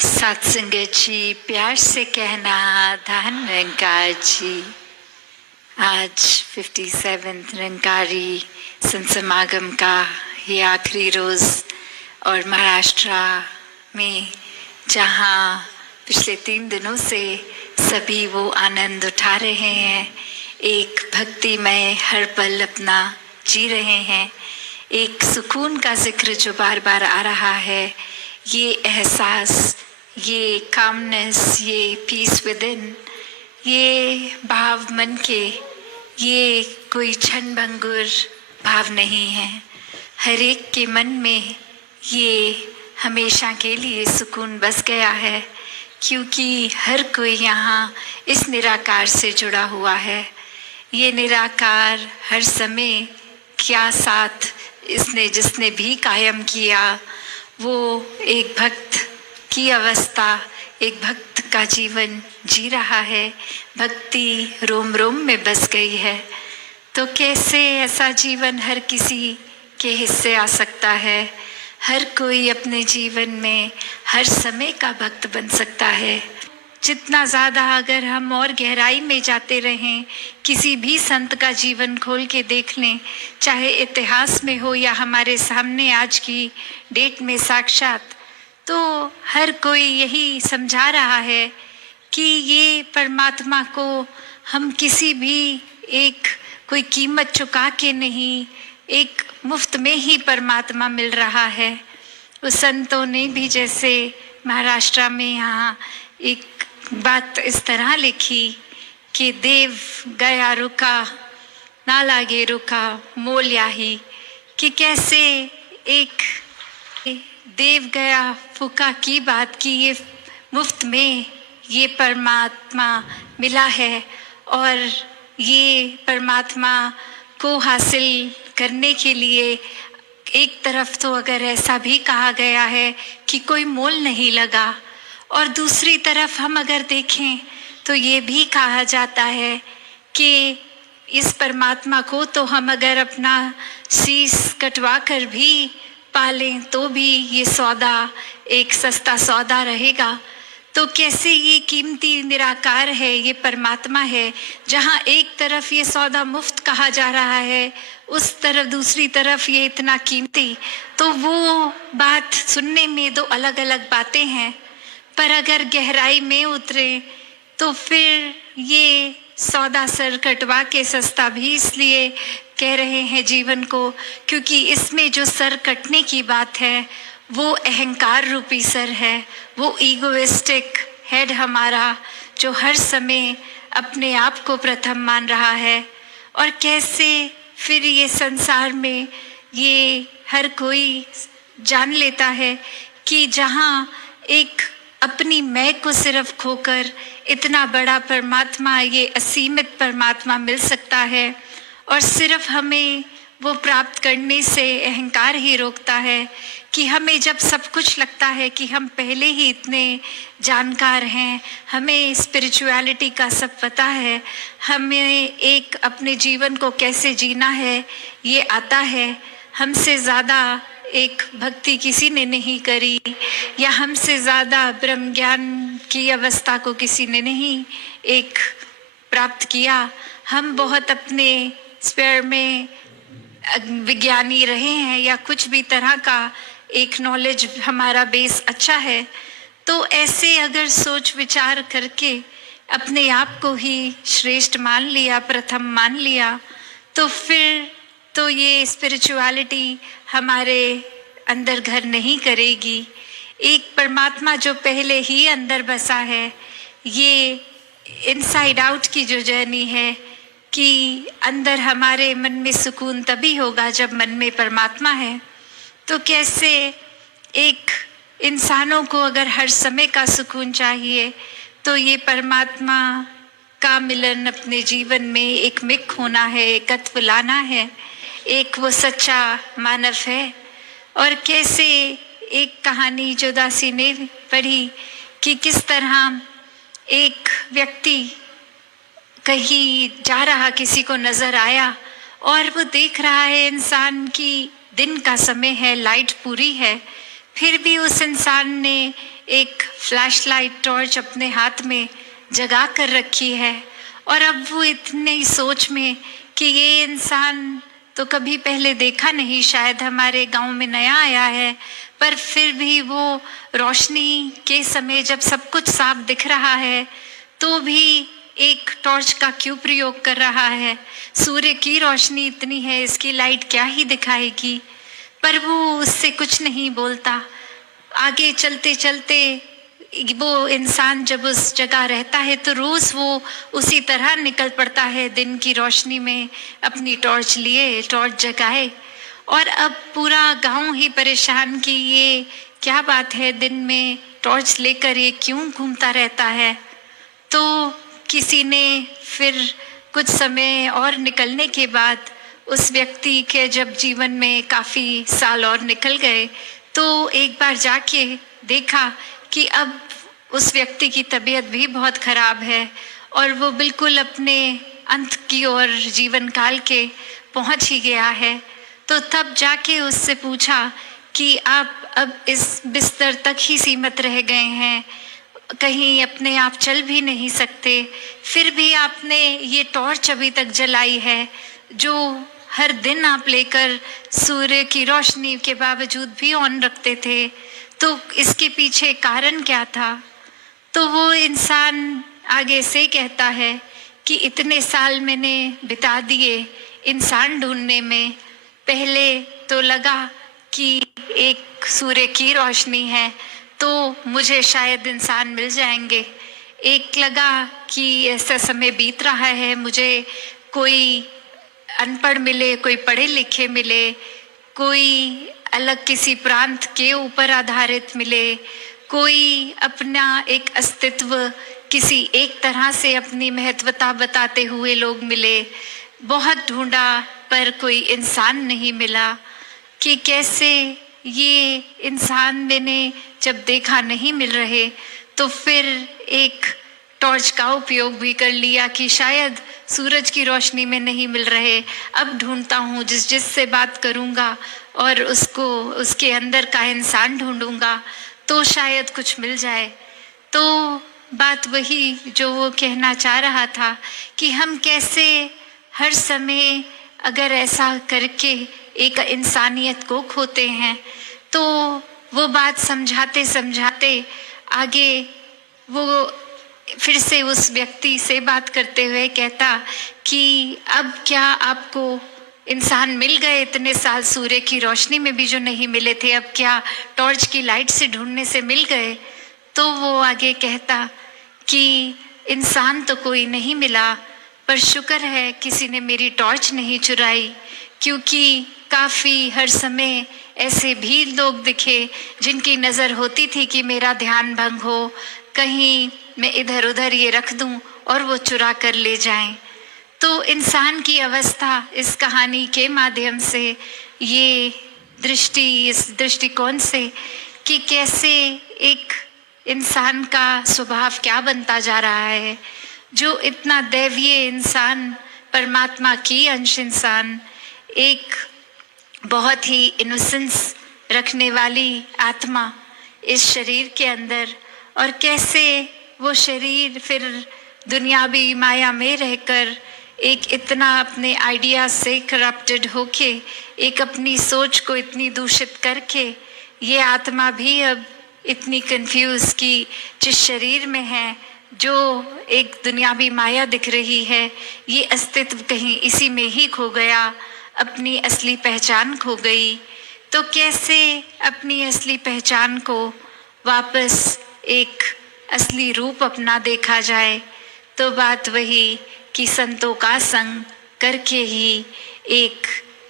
सत्संगत जी, प्यार से कहना धन निरंकार जी। आज 57 निरंकारी संत समागम का ये आखिरी रोज़ और महाराष्ट्र में जहाँ पिछले 3 दिनों से सभी वो आनंद उठा रहे हैं, एक भक्तिमय हर पल अपना जी रहे हैं, एक सुकून का जिक्र जो बार बार आ रहा है, ये एहसास, ये कामनेस, ये पीस विद इन, ये भाव मन के, ये कोई क्षण भंगुर भाव नहीं है। हर एक के मन में ये हमेशा के लिए सुकून बस गया है, क्योंकि हर कोई यहाँ इस निराकार से जुड़ा हुआ है। ये निराकार हर समय क्या साथ इसने जिसने भी कायम किया, वो एक भक्त की अवस्था, एक भक्त का जीवन जी रहा है। भक्ति रोम रोम में बस गई है। तो कैसे ऐसा जीवन हर किसी के हिस्से आ सकता है? हर कोई अपने जीवन में हर समय का भक्त बन सकता है। जितना ज़्यादा अगर हम और गहराई में जाते रहें, किसी भी संत का जीवन खोल के देख लें, चाहे इतिहास में हो या हमारे सामने आज की डेट में साक्षात, तो हर कोई यही समझा रहा है कि ये परमात्मा को हम किसी भी एक कोई कीमत चुका के नहीं, एक मुफ्त में ही परमात्मा मिल रहा है। उस संतों ने भी जैसे महाराष्ट्र में यहाँ एक बात इस तरह लिखी कि देव गया रुका ना लागे रुका मोल याही, कि कैसे एक देव गया फूका की बात की ये मुफ्त में ये परमात्मा मिला है, और ये परमात्मा को हासिल करने के लिए एक तरफ तो अगर ऐसा भी कहा गया है कि कोई मोल नहीं लगा, और दूसरी तरफ हम अगर देखें तो ये भी कहा जाता है कि इस परमात्मा को तो हम अगर अपना शीश कटवा कर भी पालें तो भी ये सौदा एक सस्ता सौदा रहेगा। तो कैसे ये कीमती निराकार है, ये परमात्मा है, जहाँ एक तरफ ये सौदा मुफ्त कहा जा रहा है, उस तरफ दूसरी तरफ ये इतना कीमती। तो वो बात सुनने में दो अलग अलग बातें हैं, पर अगर गहराई में उतरे तो फिर ये सौदा सर कटवा के सस्ता भी इसलिए कह रहे हैं जीवन को, क्योंकि इसमें जो सर कटने की बात है वो अहंकार रूपी सर है, वो ईगोइस्टिक हेड हमारा, जो हर समय अपने आप को प्रथम मान रहा है। और कैसे फिर ये संसार में ये हर कोई जान लेता है कि जहाँ एक अपनी मैं को सिर्फ खोकर इतना बड़ा परमात्मा, ये असीमित परमात्मा मिल सकता है, और सिर्फ हमें वो प्राप्त करने से अहंकार ही रोकता है कि हमें जब सब कुछ लगता है कि हम पहले ही इतने जानकार हैं, हमें स्पिरिचुअलिटी का सब पता है, हमें एक अपने जीवन को कैसे जीना है ये आता है, हमसे ज़्यादा एक भक्ति किसी ने नहीं करी, या हमसे ज़्यादा ब्रह्म ज्ञान की अवस्था को किसी ने नहीं एक प्राप्त किया। हम बहुत अपने स्पेयर में विज्ञानी रहे हैं, या कुछ भी तरह का एक नॉलेज हमारा बेस अच्छा है। तो ऐसे अगर सोच विचार करके अपने आप को ही श्रेष्ठ मान लिया, प्रथम मान लिया, तो फिर तो ये स्पिरिचुअलिटी हमारे अंदर घर नहीं करेगी। एक परमात्मा जो पहले ही अंदर बसा है, ये इनसाइड आउट की जो जर्नी है कि अंदर हमारे मन में सुकून तभी होगा जब मन में परमात्मा है। तो कैसे एक इंसानों को अगर हर समय का सुकून चाहिए, तो ये परमात्मा का मिलन अपने जीवन में एक मिक होना है, एकत्व लाना है, एक वो सच्चा मानव है। और कैसे एक कहानी जो दासी ने पढ़ी कि किस तरह एक व्यक्ति कहीं जा रहा, किसी को नज़र आया, और वो देख रहा है इंसान की दिन का समय है, लाइट पूरी है, फिर भी उस इंसान ने एक फ्लैशलाइट टॉर्च अपने हाथ में जगा कर रखी है, और अब वो इतने ही सोच में कि ये इंसान तो कभी पहले देखा नहीं, शायद हमारे गांव में नया आया है, पर फिर भी वो रोशनी के समय जब सब कुछ साफ दिख रहा है तो भी एक टॉर्च का क्यों प्रयोग कर रहा है। सूर्य की रोशनी इतनी है, इसकी लाइट क्या ही दिखाएगी। पर वो उससे कुछ नहीं बोलता। आगे चलते चलते वो इंसान जब उस जगह रहता है तो रोज वो उसी तरह निकल पड़ता है दिन की रोशनी में, अपनी टॉर्च लिए टॉर्च जगाए। और अब पूरा गांव ही परेशान कि ये क्या बात है, दिन में टॉर्च लेकर ये क्यों घूमता रहता है। तो किसी ने फिर कुछ समय और निकलने के बाद उस व्यक्ति के जब जीवन में काफ़ी साल और निकल गए तो एक बार जाके देखा कि अब उस व्यक्ति की तबीयत भी बहुत ख़राब है और वो बिल्कुल अपने अंत की ओर जीवन काल के पहुंच ही गया है। तो तब जाके उससे पूछा कि आप अब इस बिस्तर तक ही सीमित रह गए हैं, कहीं अपने आप चल भी नहीं सकते, फिर भी आपने ये टॉर्च अभी तक जलाई है जो हर दिन आप लेकर सूर्य की रोशनी के बावजूद भी ऑन रखते थे, तो इसके पीछे कारण क्या था। तो वो इंसान आगे से कहता है कि इतने साल मैंने बिता दिए इंसान ढूंढने में। पहले तो लगा कि एक सूर्य की रोशनी है तो मुझे शायद इंसान मिल जाएंगे, एक लगा कि ऐसा समय बीत रहा है मुझे कोई अनपढ़ मिले, कोई पढ़े लिखे मिले, कोई अलग किसी प्रांत के ऊपर आधारित मिले, कोई अपना एक अस्तित्व किसी एक तरह से अपनी महत्वता बताते हुए लोग मिले। बहुत ढूंढा पर कोई इंसान नहीं मिला कि कैसे ये इंसान मैंने जब देखा नहीं मिल रहे तो फिर एक टॉर्च का उपयोग भी कर लिया कि शायद सूरज की रोशनी में नहीं मिल रहे, अब ढूंढता हूँ जिससे बात करूँगा और उसको उसके अंदर का इंसान ढूंढूंगा तो शायद कुछ मिल जाए। तो बात वही जो वो कहना चाह रहा था कि हम कैसे हर समय अगर ऐसा करके एक इंसानियत को खोते हैं। तो वो बात समझाते समझाते आगे वो फिर से उस व्यक्ति से बात करते हुए कहता कि अब क्या आपको इंसान मिल गए, इतने साल सूर्य की रोशनी में भी जो नहीं मिले थे अब क्या टॉर्च की लाइट से ढूंढने से मिल गए। तो वो आगे कहता कि इंसान तो कोई नहीं मिला, पर शुक्र है किसी ने मेरी टॉर्च नहीं चुराई, क्योंकि काफ़ी हर समय ऐसे भी लोग दिखे जिनकी नज़र होती थी कि मेरा ध्यान भंग हो, कहीं मैं इधर उधर ये रख दूं और वो चुरा कर ले जाएं। तो इंसान की अवस्था इस कहानी के माध्यम से ये दृष्टि, इस दृष्टिकोण से कि कैसे एक इंसान का स्वभाव क्या बनता जा रहा है, जो इतना दैवीय इंसान, परमात्मा की अंश इंसान, एक बहुत ही इनोसेंस रखने वाली आत्मा इस शरीर के अंदर, और कैसे वो शरीर फिर दुनियावी माया में रहकर एक इतना अपने आइडिया से करप्टेड होके, एक अपनी सोच को इतनी दूषित करके ये आत्मा भी अब इतनी कंफ्यूज कि जिस शरीर में है जो एक दुनियावी माया दिख रही है, ये अस्तित्व कहीं इसी में ही खो गया, अपनी असली पहचान खो गई। तो कैसे अपनी असली पहचान को वापस एक असली रूप अपना देखा जाए। तो बात वही कि संतों का संग करके ही, एक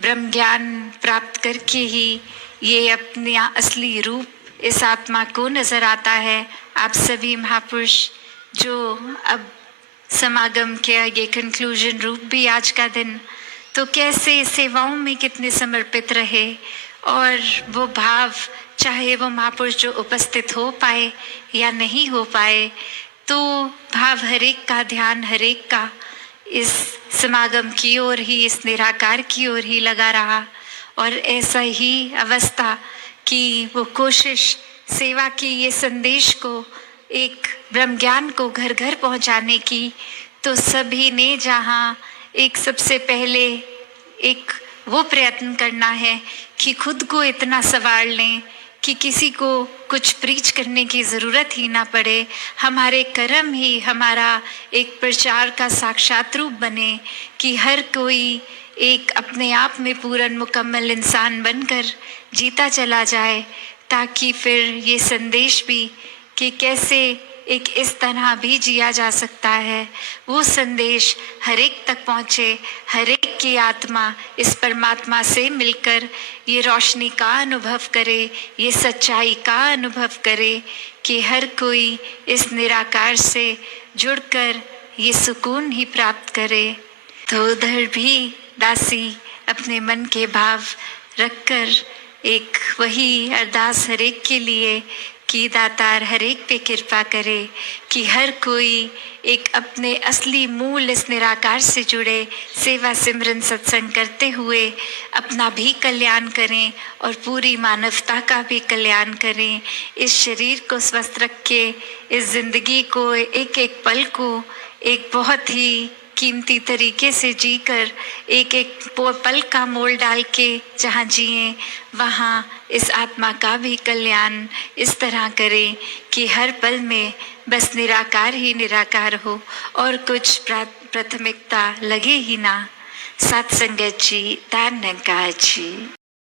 ब्रह्म ज्ञान प्राप्त करके ही ये अपना असली रूप इस आत्मा को नजर आता है। आप सभी महापुरुष जो अब समागम के ये कंक्लूजन रूप भी आज का दिन, तो कैसे सेवाओं में कितने समर्पित रहे, और वो भाव चाहे वो महापुरुष जो उपस्थित हो पाए या नहीं हो पाए, तो भाव हरेक का, ध्यान हरेक का इस समागम की ओर ही, इस निराकार की ओर ही लगा रहा। और ऐसा ही अवस्था कि वो कोशिश सेवा की ये संदेश को, एक ब्रह्म ज्ञान को घर घर पहुंचाने की, तो सभी ने जहाँ एक सबसे पहले एक वो प्रयत्न करना है कि खुद को इतना संवार लें कि किसी को कुछ प्रीच करने की ज़रूरत ही ना पड़े। हमारे कर्म ही हमारा एक प्रचार का साक्षात रूप बने कि हर कोई एक अपने आप में पूर्ण मुकम्मल इंसान बनकर जीता चला जाए, ताकि फिर ये संदेश भी कि कैसे एक इस तरह भी जिया जा सकता है, वो संदेश हर एक तक पहुँचे। हर एक की आत्मा इस परमात्मा से मिलकर ये रोशनी का अनुभव करे, ये सच्चाई का अनुभव करे कि हर कोई इस निराकार से जुड़कर ये सुकून ही प्राप्त करे। तो उधर भी दासी अपने मन के भाव रखकर एक वही अरदास हर एक के लिए कि दातार हर एक पे कृपा करे कि हर कोई एक अपने असली मूल इस निराकार से जुड़े, सेवा सिमरन सत्संग करते हुए अपना भी कल्याण करें और पूरी मानवता का भी कल्याण करें। इस शरीर को स्वस्थ रख के, इस जिंदगी को, एक एक पल को एक बहुत ही कीमती तरीके से जीकर, एक एक पल का मोल डाल के जहाँ जिए, वहाँ इस आत्मा का भी कल्याण इस तरह करें कि हर पल में बस निराकार ही निराकार हो और कुछ प्राथमिकता लगे ही ना। सत्संगत जी, धन्यवाद जी।